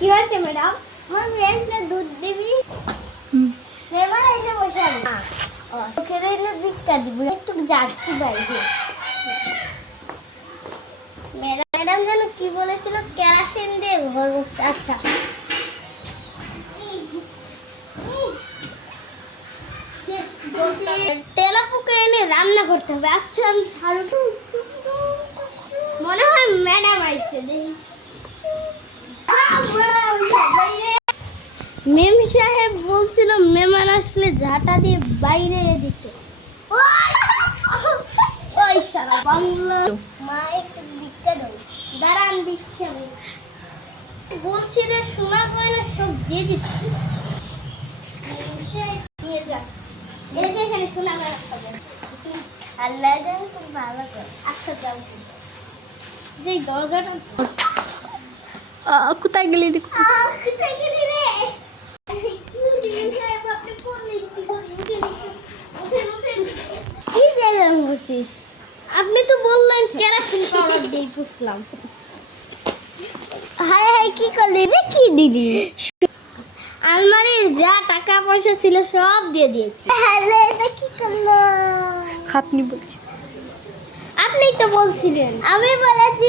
কি হয়েছে ম্যাডাম? আমার মেয়েকে দুধ দিবি? মেমান এসে বসে আছে। ওকে এলে ভিক্ষা দিব, একটু যাচ্ছি বাইরে। ম্যাডাম যেন কি বলেছিল, কেরাসিন দিয়ে ঘর বসে। আচ্ছা তেলা পোকা এনে রান্না করতে হবে। আচ্ছা আমি ছাড়ু, মনে হয় ম্যাডাম আইছে। দেখি মেম সাহেব বলছিল মেমান আসলে ঝাঁটা দিয়ে বাইরে দিতে। ওই সারা বাংলা মা একটু ভিক্ষা দাও। দাঁড়ান দিচ্ছি আমি। বলছিল সোনা গয়না সব দিয়ে দিচ্ছি। নিয়ে যান, এই যে এখানে সোনা গয়না পাবেন। আল্লাহ জানে খুব ভালো করে। আচ্ছা যাও। যে দরজাটা কোথায় গেলি রে? কোথায় গেলি রে? কি জায়গায় বসিস? আপনি তো বললেন কেরাসিন পাউডার দিয়ে পুষলাম। হায় হায় কি করলি রে? কি দিলি? আলমারির যা টাকা পয়সা ছিল সব দিয়ে দিয়েছি। হ্যালো, এটা কি করলো? খাপনি বলছি। আপনি তো বলছিলেন। আমি বলেছি